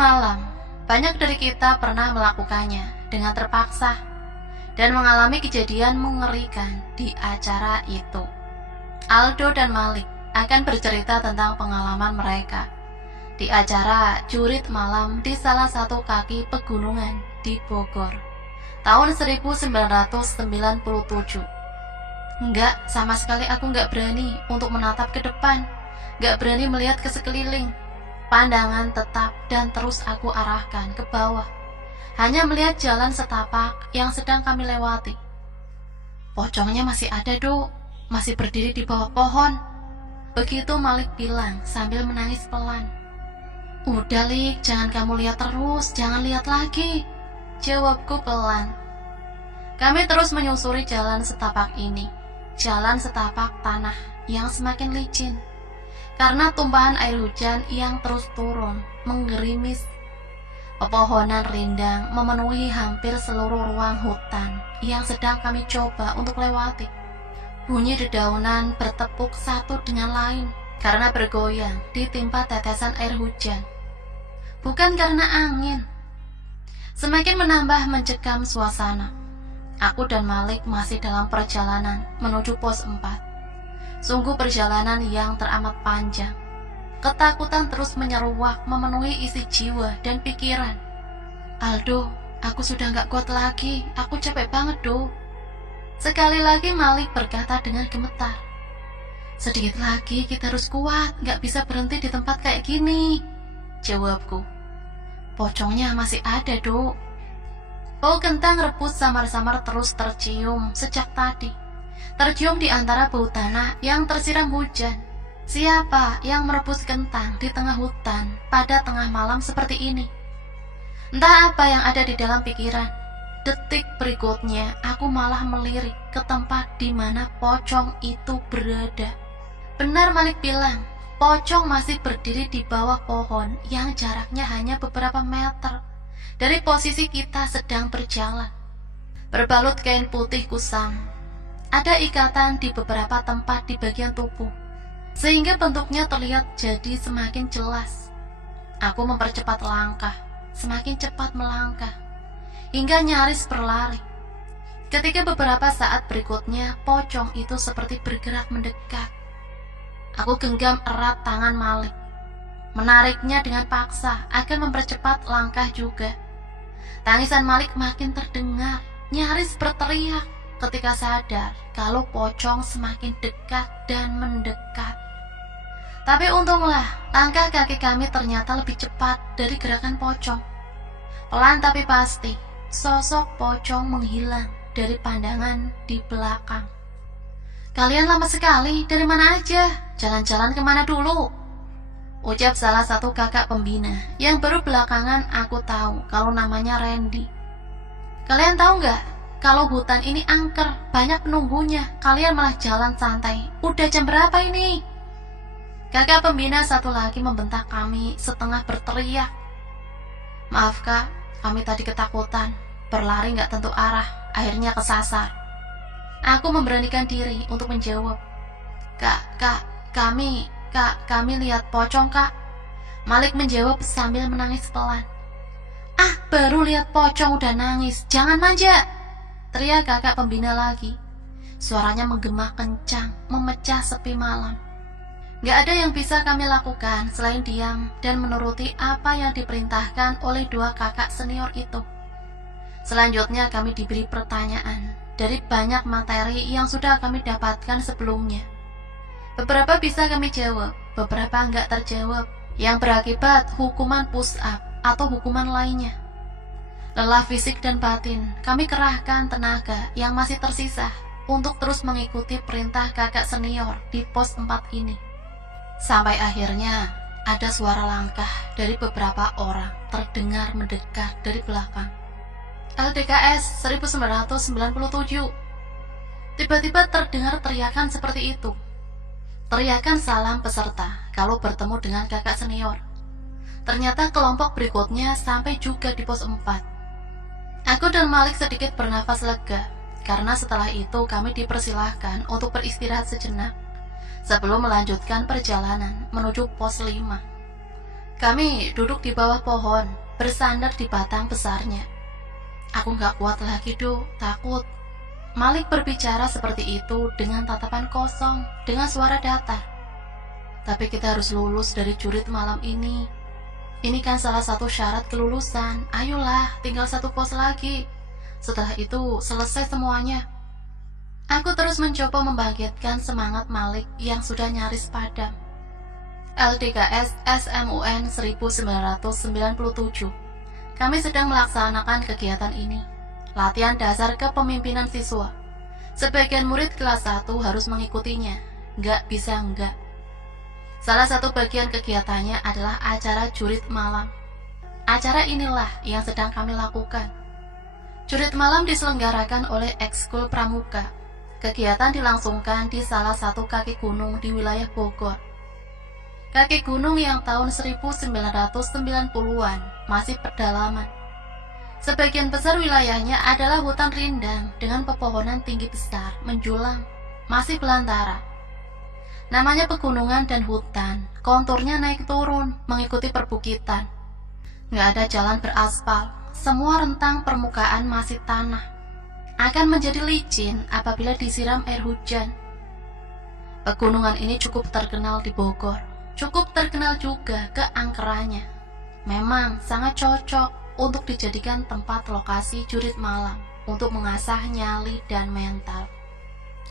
malam, banyak dari kita pernah melakukannya dengan terpaksa dan mengalami kejadian mengerikan di acara itu. Aldo dan Malik akan bercerita tentang pengalaman mereka di acara jurit malam di salah satu kaki pegunungan di Bogor tahun 1997. Enggak, sama sekali aku enggak berani untuk menatap ke depan, enggak berani melihat ke sekeliling. Pandangan tetap dan terus aku arahkan ke bawah, hanya melihat jalan setapak yang sedang kami lewati. Pocongnya masih ada, Dok, masih berdiri di bawah pohon. Begitu Malik bilang sambil menangis pelan. Udah, Lik, jangan kamu lihat terus, jangan lihat lagi, jawabku pelan. Kami terus menyusuri jalan setapak ini, jalan setapak tanah yang semakin licin karena tumpahan air hujan yang terus turun menggerimis. Pepohonan rindang memenuhi hampir seluruh ruang hutan yang sedang kami coba untuk lewati. Bunyi dedaunan bertepuk satu dengan lain karena bergoyang ditimpa tetesan air hujan, bukan karena angin. Semakin menambah mencekam suasana. Aku dan Malik masih dalam perjalanan menuju pos 4. Sungguh perjalanan yang teramat panjang. Ketakutan terus menyeruak memenuhi isi jiwa dan pikiran. Aldo, aku sudah gak kuat lagi, aku capek banget, Do. Sekali lagi Malik berkata dengan gemetar. Sedikit lagi kita harus kuat, gak bisa berhenti di tempat kayak gini, jawabku. Pocongnya masih ada, Do. Bau kentang rebus samar-samar terus tercium sejak tadi. Tercium di antara bau tanah yang tersiram hujan. Siapa yang merebus kentang di tengah hutan pada tengah malam seperti ini? Entah apa yang ada di dalam pikiran. Detik berikutnya aku malah melirik ke tempat di mana pocong itu berada. Benar Malik bilang, pocong masih berdiri di bawah pohon yang jaraknya hanya beberapa meter dari posisi kita sedang berjalan. Berbalut kain putih kusam. Ada ikatan di beberapa tempat di bagian tubuh, sehingga bentuknya terlihat jadi semakin jelas. Aku mempercepat langkah, semakin cepat melangkah, hingga nyaris berlari. Ketika beberapa saat berikutnya, pocong itu seperti bergerak mendekat. Aku genggam erat tangan Malik, menariknya dengan paksa agar mempercepat langkah juga. Tangisan Malik makin terdengar, nyaris berteriak ketika sadar kalau pocong semakin dekat dan mendekat. Tapi untunglah langkah kaki kami ternyata lebih cepat dari gerakan pocong. Pelan tapi pasti, sosok pocong menghilang dari pandangan di belakang. Kalian lama sekali, dari mana aja? Jalan-jalan kemana dulu? Ucap salah satu kakak pembina yang baru belakangan aku tahu kalau namanya Randy. Kalian tahu nggak? Kalau hutan ini angker, banyak penunggunya, kalian malah jalan santai. Udah jam berapa ini? Kakak pembina satu lagi membentak kami setengah berteriak. Maaf kak, kami tadi ketakutan, berlari gak tentu arah, akhirnya kesasar. Aku memberanikan diri untuk menjawab. Kami lihat pocong kak. Malik menjawab sambil menangis pelan. Ah, baru lihat pocong udah nangis, jangan manja, teriak kakak pembina lagi. Suaranya menggema kencang, memecah sepi malam. Gak ada yang bisa kami lakukan selain diam dan menuruti apa yang diperintahkan oleh dua kakak senior itu. Selanjutnya kami diberi pertanyaan dari banyak materi yang sudah kami dapatkan sebelumnya. Beberapa bisa kami jawab, beberapa enggak terjawab, yang berakibat hukuman push up atau hukuman lainnya. Lelah fisik dan batin, kami kerahkan tenaga yang masih tersisa untuk terus mengikuti perintah kakak senior di pos 4 ini. Sampai akhirnya ada suara langkah dari beberapa orang terdengar mendekat dari belakang. LDKS 1997. Tiba-tiba terdengar teriakan seperti itu. Teriakan salam peserta kalau bertemu dengan kakak senior. Ternyata kelompok berikutnya sampai juga di pos 4. Aku dan Malik sedikit bernafas lega, karena setelah itu kami dipersilahkan untuk beristirahat sejenak sebelum melanjutkan perjalanan menuju pos 5. Kami duduk di bawah pohon, bersandar di batang besarnya. Aku gak kuat lagi, takut. Malik berbicara seperti itu dengan tatapan kosong, dengan suara datar. Tapi kita harus lulus dari jurit malam ini. Ini kan salah satu syarat kelulusan. Ayolah, tinggal 1 pos lagi. Setelah itu selesai semuanya. Aku terus mencoba membangkitkan semangat Malik yang sudah nyaris padam. LDKS SMUN 1997. Kami sedang melaksanakan kegiatan ini. Latihan dasar kepemimpinan siswa. Sebagian murid kelas 1 harus mengikutinya. Nggak bisa enggak. Salah satu bagian kegiatannya adalah acara jurit malam. Acara inilah yang sedang kami lakukan. Jurit malam diselenggarakan oleh Ekskul Pramuka. Kegiatan dilangsungkan di salah satu kaki gunung di wilayah Bogor. Kaki gunung yang tahun 1990-an masih pedalaman. Sebagian besar wilayahnya adalah hutan rindang dengan pepohonan tinggi besar, menjulang, masih belantara. Namanya pegunungan dan hutan, konturnya naik turun mengikuti perbukitan. Nggak ada jalan beraspal, semua rentang permukaan masih tanah. Akan menjadi licin apabila disiram air hujan. Pegunungan ini cukup terkenal di Bogor, cukup terkenal juga keangkerannya. Memang sangat cocok untuk dijadikan tempat lokasi jurit malam untuk mengasah nyali dan mental.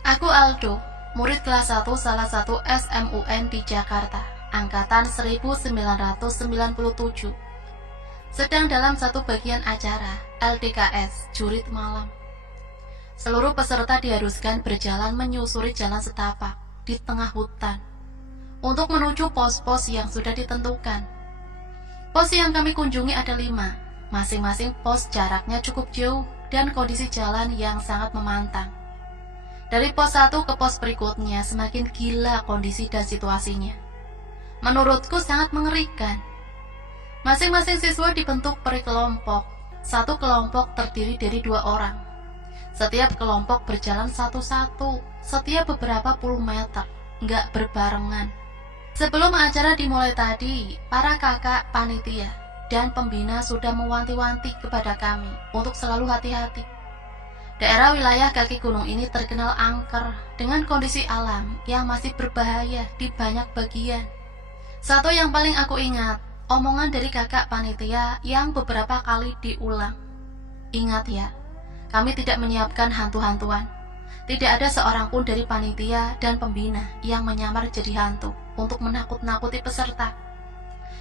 Aku Aldo, murid kelas 1 salah satu SMUN di Jakarta, angkatan 1997. Sedang dalam satu bagian acara LDKS jurit malam. Seluruh peserta diharuskan berjalan menyusuri jalan setapak di tengah hutan untuk menuju pos-pos yang sudah ditentukan. Pos yang kami kunjungi ada 5. Masing-masing pos jaraknya cukup jauh dan kondisi jalan yang sangat memantang. Dari pos 1 ke pos berikutnya semakin gila kondisi dan situasinya. Menurutku sangat mengerikan. Masing-masing siswa dibentuk per kelompok. Satu kelompok terdiri dari 2 orang. Setiap kelompok berjalan satu-satu, setiap beberapa puluh meter, nggak berbarengan. Sebelum acara dimulai tadi, para kakak panitia dan pembina sudah mewanti-wanti kepada kami untuk selalu hati-hati. Daerah wilayah kaki gunung ini terkenal angker dengan kondisi alam yang masih berbahaya di banyak bagian. Satu yang paling aku ingat, omongan dari kakak panitia yang beberapa kali diulang. Ingat ya, kami tidak menyiapkan hantu-hantuan. Tidak ada seorang pun dari panitia dan pembina yang menyamar jadi hantu untuk menakut-nakuti peserta.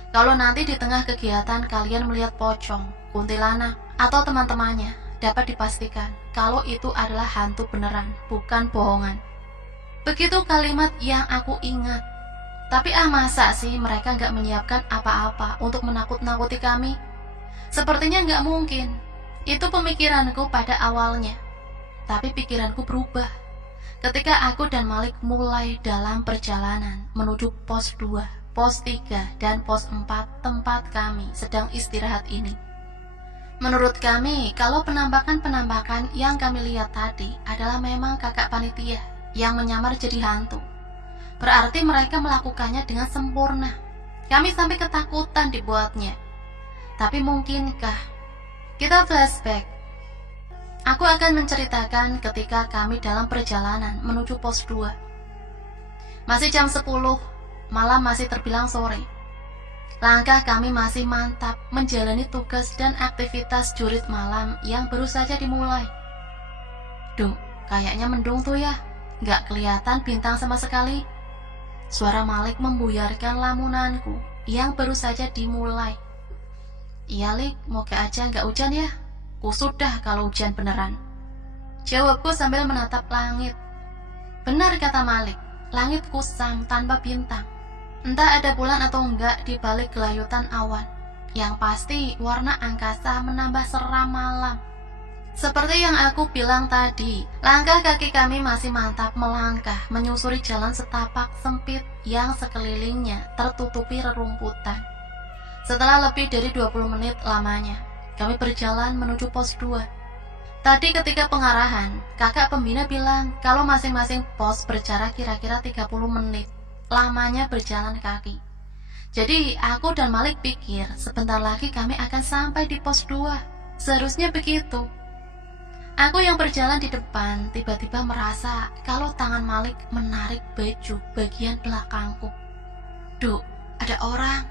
Kalau nanti di tengah kegiatan kalian melihat pocong, kuntilanak, atau teman-temannya, dapat dipastikan kalau itu adalah hantu beneran, bukan bohongan. Begitu kalimat yang aku ingat. Tapi masa sih mereka nggak menyiapkan apa-apa untuk menakut-nakuti kami? Sepertinya nggak mungkin. Itu pemikiranku pada awalnya. Tapi pikiranku berubah ketika aku dan Malik mulai dalam perjalanan menuju pos 2, pos 3, dan pos 4 tempat kami sedang istirahat ini. Menurut kami, kalau penampakan-penampakan yang kami lihat tadi adalah memang kakak panitia yang menyamar jadi hantu. Berarti mereka melakukannya dengan sempurna. Kami sampai ketakutan dibuatnya. Tapi mungkinkah? Kita flashback. Aku akan menceritakan ketika kami dalam perjalanan menuju pos 2. Masih jam 10, malam masih terbilang sore. Langkah kami masih mantap menjalani tugas dan aktivitas jurit malam yang baru saja dimulai. Duh, kayaknya mendung tuh ya, nggak kelihatan bintang sama sekali. Suara Malik membuyarkan lamunanku yang baru saja dimulai. Iya Lik, moga aja nggak hujan ya. Sudah kalau hujan beneran. Jawabku sambil menatap langit. Benar kata Malik, langit kusam tanpa bintang. Entah ada bulan atau enggak di balik gelayutan awan. Yang pasti warna angkasa menambah seram malam. Seperti yang aku bilang tadi, langkah kaki kami masih mantap melangkah menyusuri jalan setapak sempit yang sekelilingnya tertutupi rerumputan. Setelah lebih dari 20 menit lamanya, kami berjalan menuju pos 2. Tadi ketika pengarahan, kakak pembina bilang kalau masing-masing pos berjarak kira-kira 30 menit lamanya berjalan kaki. Jadi aku dan Malik pikir sebentar lagi kami akan sampai di pos 2. Seharusnya begitu. Aku yang berjalan di depan tiba-tiba merasa kalau tangan Malik menarik baju bagian belakangku. "Duk, ada orang,"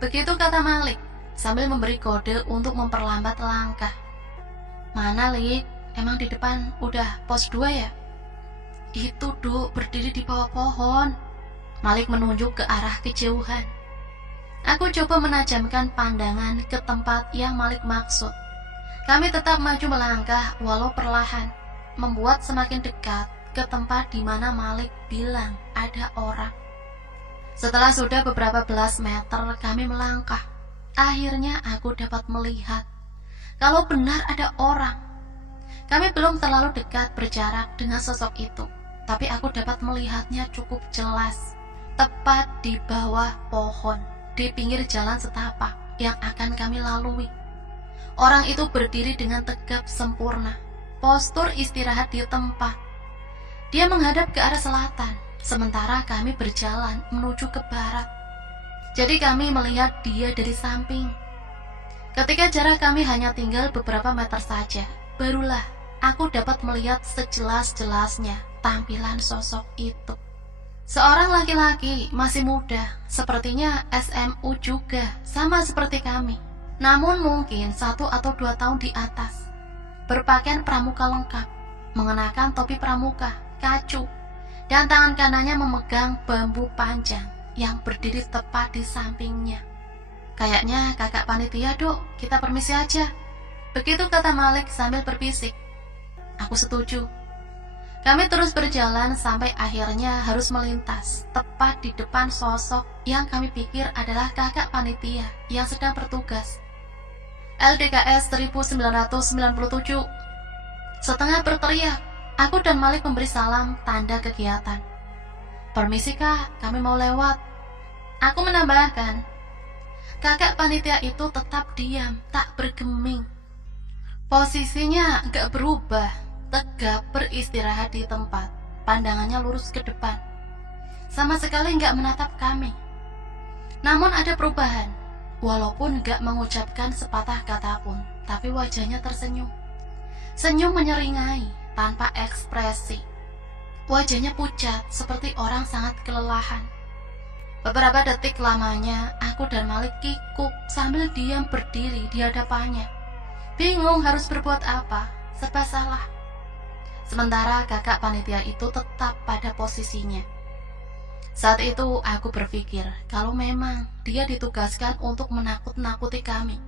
begitu kata Malik sambil memberi kode untuk memperlambat langkah. "Mana, Lik? Emang di depan udah pos 2 ya?" "Itu, Duk, berdiri di bawah pohon." Malik menunjuk ke arah kejauhan. Aku coba menajamkan pandangan ke tempat yang Malik maksud. Kami tetap maju melangkah walau perlahan, membuat semakin dekat ke tempat di mana Malik bilang ada orang. Setelah sudah beberapa belas meter kami melangkah, akhirnya aku dapat melihat kalau benar ada orang. Kami belum terlalu dekat berjarak dengan sosok itu, tapi aku dapat melihatnya cukup jelas, tepat di bawah pohon, di pinggir jalan setapak yang akan kami lalui. Orang itu berdiri dengan tegap sempurna, postur istirahat di tempat. Dia menghadap ke arah selatan, sementara kami berjalan menuju ke barat. Jadi kami melihat dia dari samping. Ketika jarak kami hanya tinggal beberapa meter saja, barulah aku dapat melihat sejelas-jelasnya tampilan sosok itu. Seorang laki-laki masih muda, sepertinya SMU juga, sama seperti kami. Namun mungkin 1 atau 2 tahun di atas. Berpakaian pramuka lengkap, mengenakan topi pramuka, kacu, dan tangan kanannya memegang bambu panjang yang berdiri tepat di sampingnya. "Kayaknya kakak panitia, Dok, kita permisi aja," begitu kata Malik sambil berbisik. Aku setuju. Kami terus berjalan sampai akhirnya harus melintas tepat di depan sosok yang kami pikir adalah kakak panitia yang sedang bertugas. LDKS 1997. Setengah berteriak, aku dan Malik memberi salam tanda kegiatan. "Permisi kak, kami mau lewat." Aku menambahkan. Kakak panitia itu tetap diam, tak bergeming. Posisinya gak berubah, tegap beristirahat di tempat, pandangannya lurus ke depan. Sama sekali gak menatap kami. Namun ada perubahan, walaupun gak mengucapkan sepatah kata pun, tapi wajahnya tersenyum. Senyum menyeringai, tanpa ekspresi. Wajahnya pucat, seperti orang sangat kelelahan. Beberapa detik lamanya, aku dan Malik kikuk sambil diam berdiri di hadapannya. Bingung harus berbuat apa, serba salah. Sementara kakak panitia itu tetap pada posisinya. Saat itu aku berpikir kalau memang dia ditugaskan untuk menakut-nakuti kami.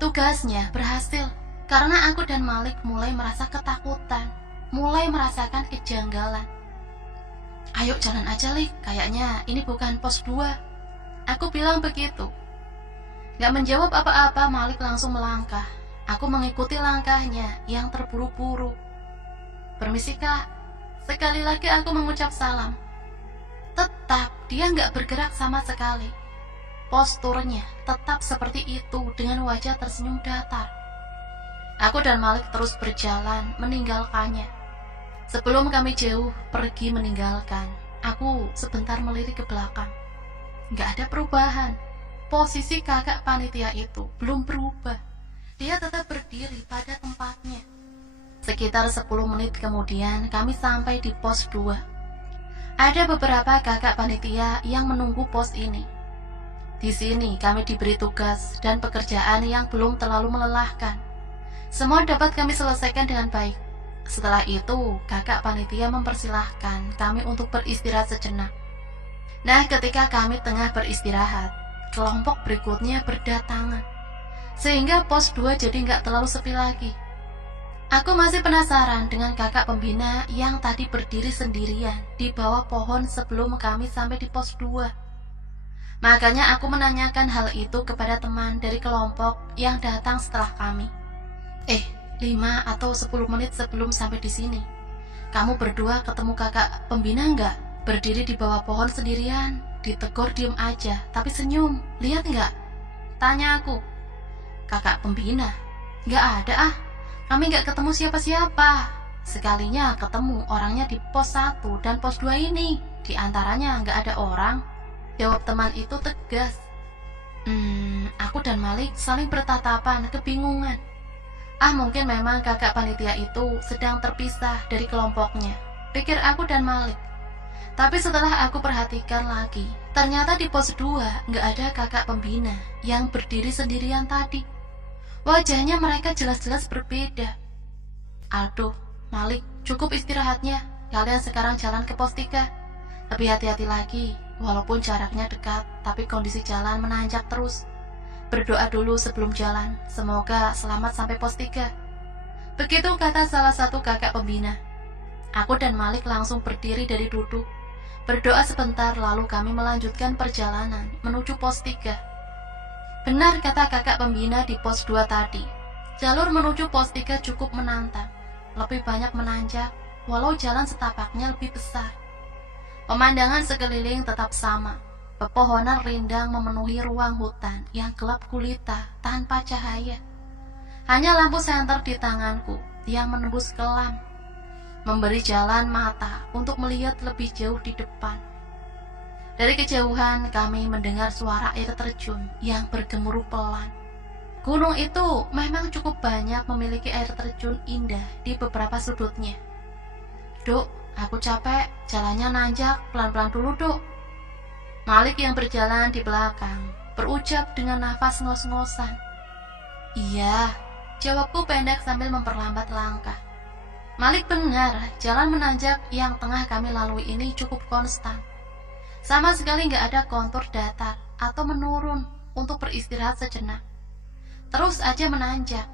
Tugasnya berhasil karena aku dan Malik mulai merasa ketakutan, mulai merasakan kejanggalan. "Ayo jalan aja, Lik, kayaknya ini bukan pos 2. Aku bilang begitu. Gak menjawab apa-apa, Malik langsung melangkah. Aku mengikuti langkahnya yang terburu-buru. "Permisi kak." Sekali lagi aku mengucap salam. Tetap dia gak bergerak sama sekali. Posturnya tetap seperti itu dengan wajah tersenyum datar. Aku dan Malik terus berjalan meninggalkannya. Sebelum kami jauh pergi meninggalkan, aku sebentar melirik ke belakang. Gak ada perubahan. Posisi kakak panitia itu belum berubah. Dia tetap berdiri pada tempatnya. Sekitar 10 menit kemudian kami sampai di pos 2. Ada beberapa kakak panitia yang menunggu pos ini. Di sini kami diberi tugas dan pekerjaan yang belum terlalu melelahkan. Semua dapat kami selesaikan dengan baik. Setelah itu, kakak panitia mempersilahkan kami untuk beristirahat sejenak. Nah, ketika kami tengah beristirahat, kelompok berikutnya berdatangan. Sehingga pos 2 jadi nggak terlalu sepi lagi. Aku masih penasaran dengan kakak pembina yang tadi berdiri sendirian di bawah pohon sebelum kami sampai di pos 2. Makanya aku menanyakan hal itu kepada teman dari kelompok yang datang setelah kami. 5 atau 10 menit sebelum sampai di sini, kamu berdua ketemu kakak pembina nggak? Berdiri di bawah pohon sendirian, ditegur diem aja, tapi senyum, lihat nggak? Tanya aku. Kakak pembina? Nggak ada ah, kami nggak ketemu siapa-siapa. Sekalinya ketemu orangnya di pos 1 dan pos 2 ini, di antaranya nggak ada orang. Jawab teman itu tegas. Aku dan Malik saling bertatapan kebingungan. Mungkin memang kakak panitia itu sedang terpisah dari kelompoknya, pikir aku dan Malik. Tapi setelah aku perhatikan lagi, ternyata di pos 2 nggak ada kakak pembina yang berdiri sendirian tadi. Wajahnya mereka jelas-jelas berbeda. Aduh, Malik, cukup istirahatnya. Kalian sekarang jalan ke pos 3. Lebih hati-hati lagi, walaupun jaraknya dekat, tapi kondisi jalan menanjak terus. Berdoa dulu sebelum jalan, semoga selamat sampai pos 3. Begitu kata salah satu kakak pembina. Aku dan Malik langsung berdiri dari duduk, berdoa sebentar, lalu kami melanjutkan perjalanan menuju pos 3. Benar kata kakak pembina di pos 2 tadi, jalur menuju pos 3 cukup menantang, lebih banyak menanjak, walau jalan setapaknya lebih besar. Pemandangan sekeliling tetap sama. Pepohonan rindang memenuhi ruang hutan yang gelap gulita tanpa cahaya. Hanya lampu senter di tanganku yang menembus kelam, memberi jalan mata untuk melihat lebih jauh di depan. Dari kejauhan kami mendengar suara air terjun yang bergemuruh pelan. Gunung itu memang cukup banyak memiliki air terjun indah di beberapa sudutnya. Duk, aku capek, jalannya nanjak, pelan-pelan dulu duk. Malik yang berjalan di belakang berucap dengan nafas ngos-ngosan. Iya, jawabku pendek sambil memperlambat langkah. Malik benar, jalan menanjak yang tengah kami lalui ini cukup konstan. Sama sekali nggak ada kontur datar atau menurun untuk beristirahat sejenak. Terus aja menanjak.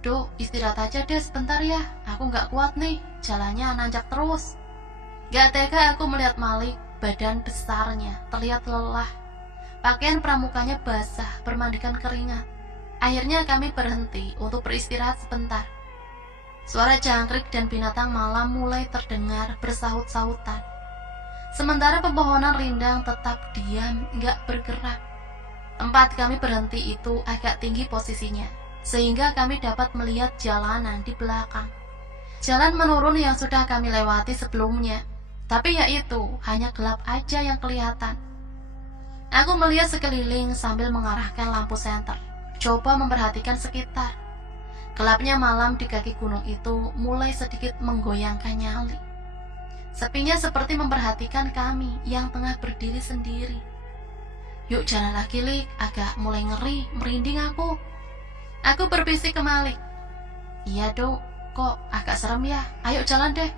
Duh, istirahat aja deh sebentar ya, aku nggak kuat nih, jalannya nanjak terus. Gak tega aku melihat Malik, badan besarnya terlihat lelah. Pakaian pramukanya basah bermandikan keringat. Akhirnya kami berhenti untuk beristirahat sebentar. Suara jangkrik dan binatang malam mulai terdengar bersahut-sahutan. Sementara pepohonan rindang tetap diam, gak bergerak. Tempat kami berhenti itu agak tinggi posisinya, sehingga kami dapat melihat jalanan di belakang. Jalan menurun yang sudah kami lewati sebelumnya. Tapi ya itu, hanya gelap aja yang kelihatan. Aku melihat sekeliling sambil mengarahkan lampu senter, coba memperhatikan sekitar. Gelapnya malam di kaki gunung itu mulai sedikit menggoyangkan nyali. Sepinya seperti memperhatikan kami yang tengah berdiri sendiri. Yuk jalan lagi, Lik, agak mulai ngeri, merinding aku. Aku berbisik ke Malik. Iya dok, kok agak serem ya, ayo jalan deh.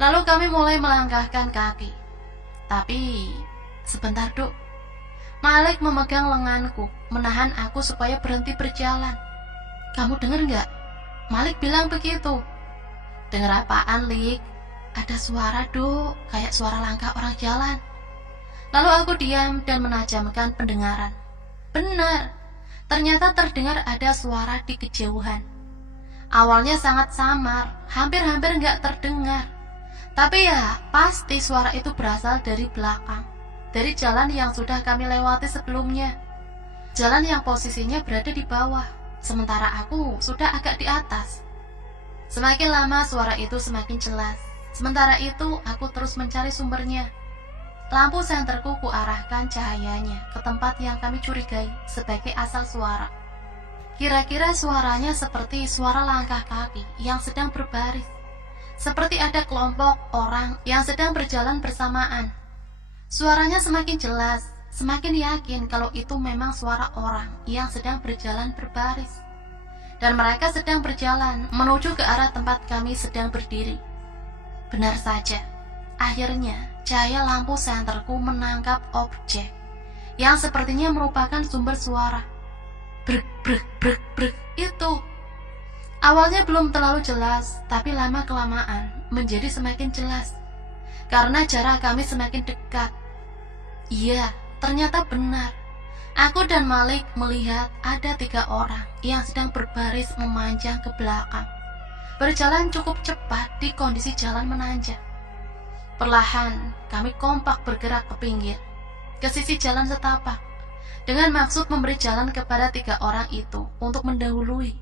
Lalu kami mulai melangkahkan kaki. Tapi, sebentar duk. Malik memegang lenganku, menahan aku supaya berhenti berjalan. Kamu denger gak? Malik bilang begitu. Denger apaan, Lik? Ada suara duk, kayak suara langkah orang jalan. Lalu aku diam dan menajamkan pendengaran. Benar, ternyata terdengar ada suara di kejauhan. Awalnya sangat samar, hampir-hampir gak terdengar. Tapi ya, pasti suara itu berasal dari belakang, dari jalan yang sudah kami lewati sebelumnya. Jalan yang posisinya berada di bawah, sementara aku sudah agak di atas. Semakin lama suara itu semakin jelas. Sementara itu aku terus mencari sumbernya. Lampu senterku kuarahkan cahayanya ke tempat yang kami curigai sebagai asal suara. Kira-kira suaranya seperti suara langkah kaki yang sedang berbaris. Seperti ada kelompok orang yang sedang berjalan bersamaan. Suaranya semakin jelas, semakin yakin kalau itu memang suara orang yang sedang berjalan berbaris. Dan mereka sedang berjalan menuju ke arah tempat kami sedang berdiri. Benar saja, akhirnya cahaya lampu senterku menangkap objek yang sepertinya merupakan sumber suara. Brek, brek, brek, brek, itu. Awalnya belum terlalu jelas, tapi lama-kelamaan menjadi semakin jelas. Karena jarak kami semakin dekat. Iya, ternyata benar. Aku dan Malik melihat ada 3 orang yang sedang berbaris memanjang ke belakang. Berjalan cukup cepat di kondisi jalan menanjak. Perlahan, kami kompak bergerak ke pinggir, ke sisi jalan setapak, dengan maksud memberi jalan kepada 3 orang itu untuk mendahului.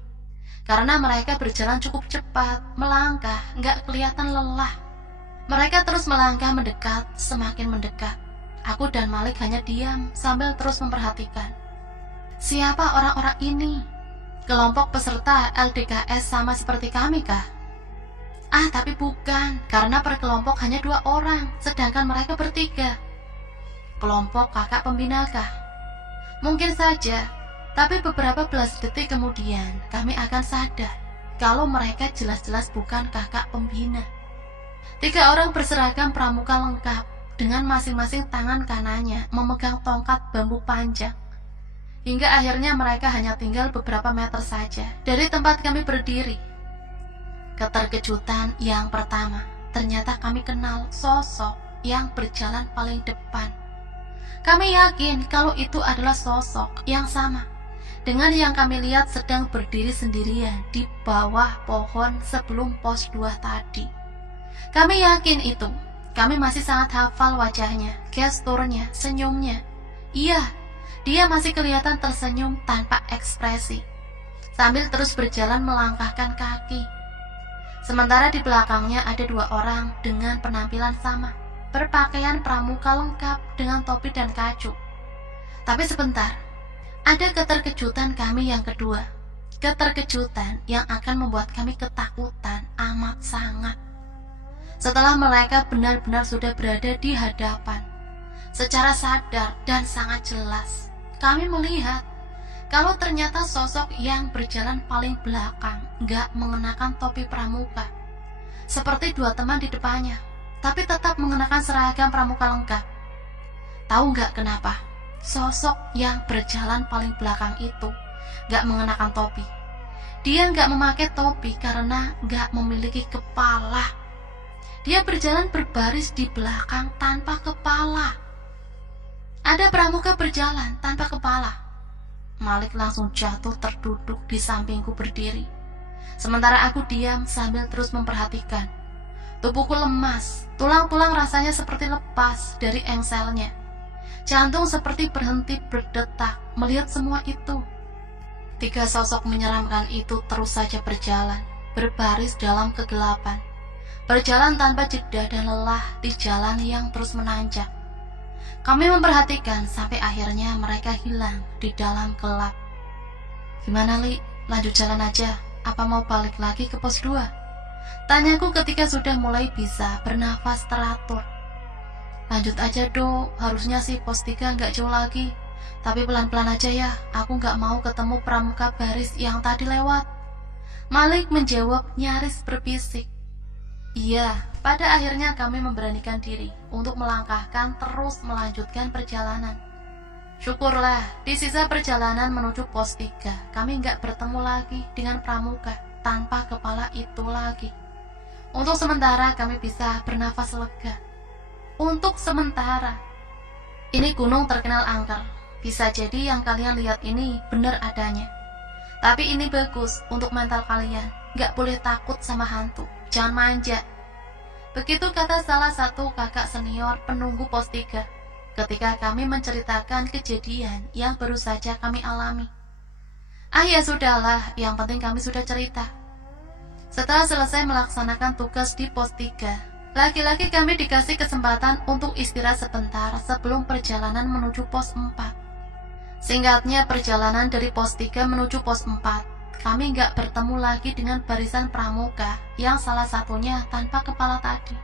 Karena mereka berjalan cukup cepat, melangkah, nggak kelihatan lelah. Mereka terus melangkah mendekat, semakin mendekat. Aku dan Malik hanya diam sambil terus memperhatikan. Siapa orang-orang ini? Kelompok peserta LDKS sama seperti kami kah? Tapi bukan, karena per kelompok hanya 2 orang, sedangkan mereka bertiga. Kelompok kakak pembina kah? Mungkin saja, tapi beberapa belas detik kemudian kami akan sadar kalau mereka jelas-jelas bukan kakak pembina. 3 orang berseragam pramuka lengkap dengan masing-masing tangan kanannya memegang tongkat bambu panjang. Hingga akhirnya mereka hanya tinggal beberapa meter saja dari tempat kami berdiri. Keterkejutan yang pertama, ternyata kami kenal sosok yang berjalan paling depan. Kami yakin kalau itu adalah sosok yang sama dengan yang kami lihat sedang berdiri sendirian di bawah pohon sebelum pos 2 tadi. Kami yakin itu. Kami masih sangat hafal wajahnya, gesturnya, senyumnya. Iya, dia masih kelihatan tersenyum tanpa ekspresi, sambil terus berjalan melangkahkan kaki. Sementara di belakangnya ada 2 orang dengan penampilan sama, berpakaian pramuka lengkap dengan topi dan kacu. Tapi sebentar, ada keterkejutan kami yang kedua. Keterkejutan yang akan membuat kami ketakutan amat sangat. Setelah mereka benar-benar sudah berada di hadapan, secara sadar dan sangat jelas, kami melihat kalau ternyata sosok yang berjalan paling belakang gak mengenakan topi pramuka, seperti 2 teman di depannya, tapi tetap mengenakan seragam pramuka lengkap. Tahu gak kenapa? Sosok yang berjalan paling belakang itu gak mengenakan topi. Dia gak memakai topi karena gak memiliki kepala. Dia berjalan berbaris di belakang tanpa kepala. Ada pramuka berjalan tanpa kepala. Malik langsung jatuh terduduk di sampingku berdiri. Sementara aku diam sambil terus memperhatikan. Tubuhku lemas, tulang-tulang rasanya seperti lepas dari engselnya. Jantung seperti berhenti berdetak melihat semua itu. 3 sosok menyeramkan itu terus saja berjalan, berbaris dalam kegelapan. Berjalan tanpa jeda dan lelah di jalan yang terus menanjak. Kami memperhatikan sampai akhirnya mereka hilang di dalam gelap. Gimana Li? Lanjut jalan aja? Apa mau balik lagi ke pos 2? Tanyaku ketika sudah mulai bisa bernafas teratur. Lanjut aja Do, harusnya sih pos 3 nggak jauh lagi. Tapi pelan-pelan aja ya, aku nggak mau ketemu pramuka baris yang tadi lewat. Malik menjawab nyaris berbisik. Iya, pada akhirnya kami memberanikan diri untuk melangkahkan terus melanjutkan perjalanan. Syukurlah, di sisa perjalanan menuju pos 3, kami nggak bertemu lagi dengan pramuka tanpa kepala itu lagi. Untuk sementara kami bisa bernafas lega. Untuk sementara. Ini gunung terkenal angker. Bisa jadi yang kalian lihat ini benar adanya. Tapi ini bagus untuk mental kalian. Nggak boleh takut sama hantu. Jangan manja. Begitu kata salah satu kakak senior penunggu pos 3 ketika kami menceritakan kejadian yang baru saja kami alami. Ya sudahlah, yang penting kami sudah cerita. Setelah selesai melaksanakan tugas di pos 3, lagi-lagi kami dikasih kesempatan untuk istirahat sebentar sebelum perjalanan menuju pos 4. Singkatnya, perjalanan dari pos 3 menuju pos 4, kami nggak bertemu lagi dengan barisan pramuka yang salah satunya tanpa kepala tadi.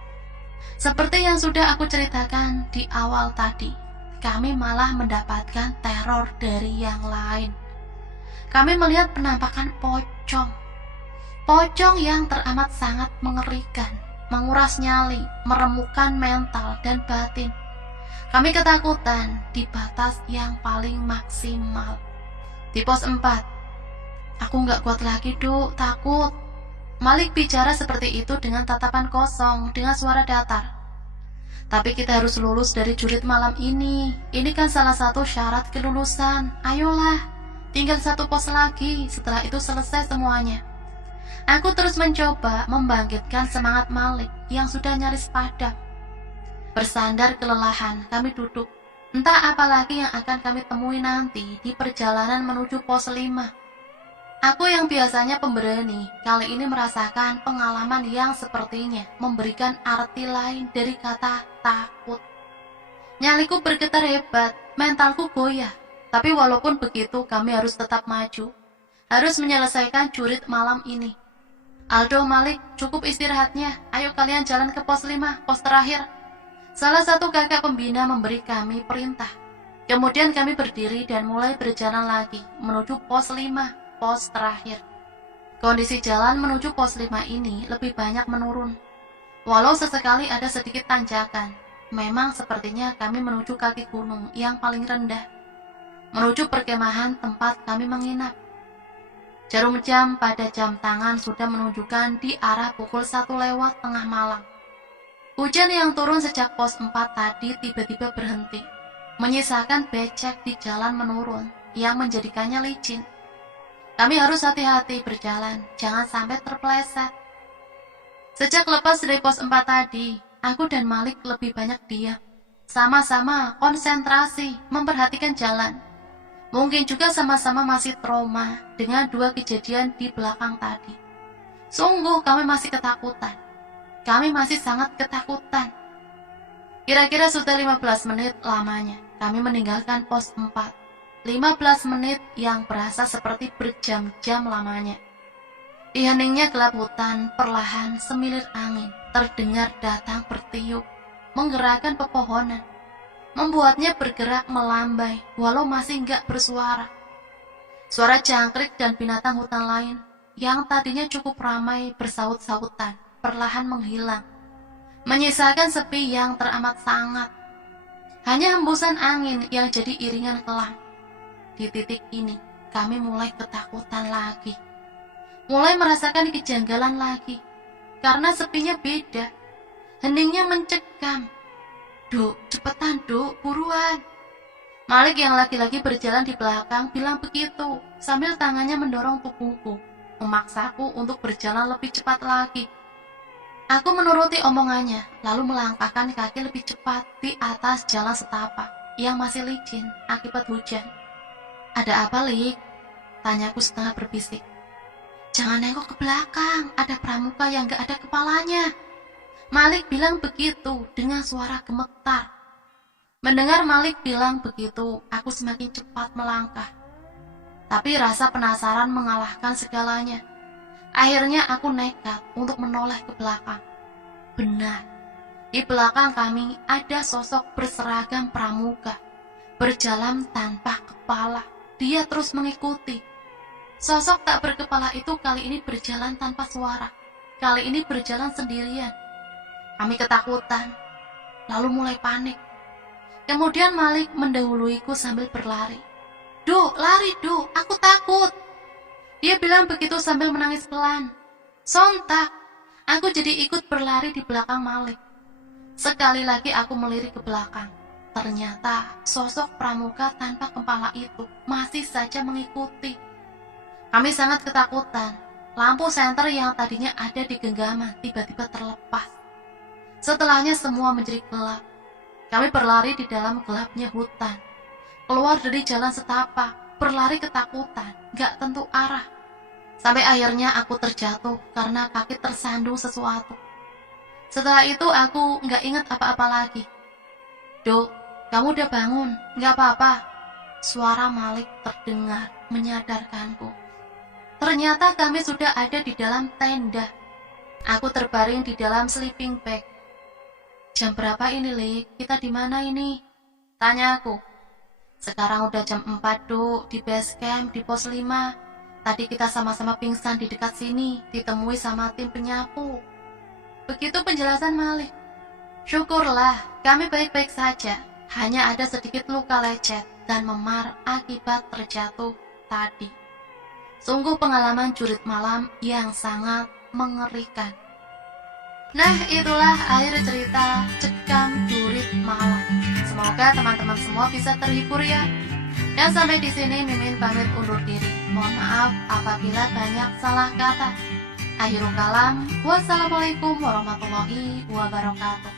Seperti yang sudah aku ceritakan di awal tadi, kami malah mendapatkan teror dari yang lain. Kami melihat penampakan pocong. Pocong yang teramat sangat mengerikan, menguras nyali, meremukkan mental dan batin. Kami ketakutan di batas yang paling maksimal. Di pos 4, aku nggak kuat lagi Do, takut. Malik bicara seperti itu dengan tatapan kosong, dengan suara datar. Tapi kita harus lulus dari jurit malam ini. Ini kan salah satu syarat kelulusan. Ayolah, tinggal 1 pos lagi, setelah itu selesai semuanya. Aku terus mencoba membangkitkan semangat Malik yang sudah nyaris padam. Bersandar kelelahan, kami duduk. Entah apa lagi yang akan kami temui nanti di perjalanan menuju pos 5. Aku yang biasanya pemberani, kali ini merasakan pengalaman yang sepertinya memberikan arti lain dari kata takut. Nyaliku bergetar hebat, mentalku goyah. Tapi walaupun begitu, kami harus tetap maju. Harus menyelesaikan jurit malam ini. Aldo, Malik, cukup istirahatnya. Ayo kalian jalan ke pos 5, pos terakhir. Salah satu kakak pembina memberi kami perintah. Kemudian kami berdiri dan mulai berjalan lagi menuju pos 5, pos terakhir. Kondisi jalan menuju pos 5 ini lebih banyak menurun. Walau sesekali ada sedikit tanjakan, memang sepertinya kami menuju kaki gunung yang paling rendah. Menuju perkemahan tempat kami menginap. Jarum jam pada jam tangan sudah menunjukkan di arah pukul 1 lewat tengah malam. Hujan yang turun sejak pos 4 tadi tiba-tiba berhenti, menyisakan becek di jalan menurun yang menjadikannya licin. Kami harus hati-hati berjalan, jangan sampai terpeleset. Sejak lepas dari pos 4 tadi, aku dan Malik lebih banyak diam. Sama-sama konsentrasi, memperhatikan jalan. Mungkin juga sama-sama masih trauma dengan 2 kejadian di belakang tadi. Sungguh kami masih ketakutan. Kami masih sangat ketakutan. Kira-kira sudah 15 menit lamanya kami meninggalkan pos 4. 15 menit yang berasa seperti berjam-jam lamanya. Di heningnya gelap hutan, perlahan semilir angin terdengar datang bertiup, menggerakkan pepohonan, membuatnya bergerak melambai walau masih enggak bersuara. Suara jangkrik dan binatang hutan lain yang tadinya cukup ramai bersaut-sautan perlahan menghilang, menyisakan sepi yang teramat sangat. Hanya hembusan angin yang jadi iringan kelam. Di titik ini kami mulai ketakutan lagi, mulai merasakan kejanggalan lagi, karena sepinya beda. Heningnya mencekam. Duk, cepetan Duk, buruan. Malik yang laki-laki berjalan di belakang bilang begitu, sambil tangannya mendorong tubuhku, memaksaku untuk berjalan lebih cepat lagi. Aku menuruti omongannya, lalu melangkahkan kaki lebih cepat di atas jalan setapak yang masih licin akibat hujan. Ada apa, Lik? Tanyaku setengah berbisik. Jangan nengok ke belakang, ada pramuka yang gak ada kepalanya. Malik bilang begitu dengan suara gemetar. Mendengar Malik bilang begitu, aku semakin cepat melangkah. Tapi rasa penasaran mengalahkan segalanya. Akhirnya aku nekat untuk menoleh ke belakang. Benar, di belakang kami ada sosok berseragam pramuka, berjalan tanpa kepala. Dia terus mengikuti. Sosok tak berkepala itu kali ini berjalan tanpa suara. Kali ini berjalan sendirian. Kami ketakutan, lalu mulai panik. Kemudian Malik mendahuluiku sambil berlari. Duk, lari Duk, aku takut. Dia bilang begitu sambil menangis pelan. Sontak, aku jadi ikut berlari di belakang Malik. Sekali lagi aku melirik ke belakang. Ternyata sosok pramuka tanpa kepala itu masih saja mengikuti. Kami sangat ketakutan. Lampu senter yang tadinya ada di genggaman tiba-tiba terlepas. Setelahnya semua menjadi gelap. Kami berlari di dalam gelapnya hutan. Keluar dari jalan setapak, berlari ketakutan, gak tentu arah. Sampai akhirnya aku terjatuh karena kaki tersandung sesuatu. Setelah itu aku gak ingat apa-apa lagi. Duk, kamu udah bangun, gak apa-apa. Suara Malik terdengar menyadarkanku. Ternyata kami sudah ada di dalam tenda. Aku terbaring di dalam sleeping bag. Jam berapa ini, Lik? Kita di mana ini? Tanya aku. Sekarang udah jam 4, Duk, di base camp, di pos 5. Tadi kita sama-sama pingsan di dekat sini, ditemui sama tim penyapu. Begitu penjelasan Malik. Syukurlah, kami baik-baik saja. Hanya ada sedikit luka lecet dan memar akibat terjatuh tadi. Sungguh pengalaman jurit malam yang sangat mengerikan. Nah, itulah akhir cerita Cekam Jurit Malam. Semoga teman-teman semua bisa terhibur ya. Dan sampai di sini Mimin pamit undur diri. Mohon maaf apabila banyak salah kata. Akhirul kalam, wassalamualaikum warahmatullahi wabarakatuh.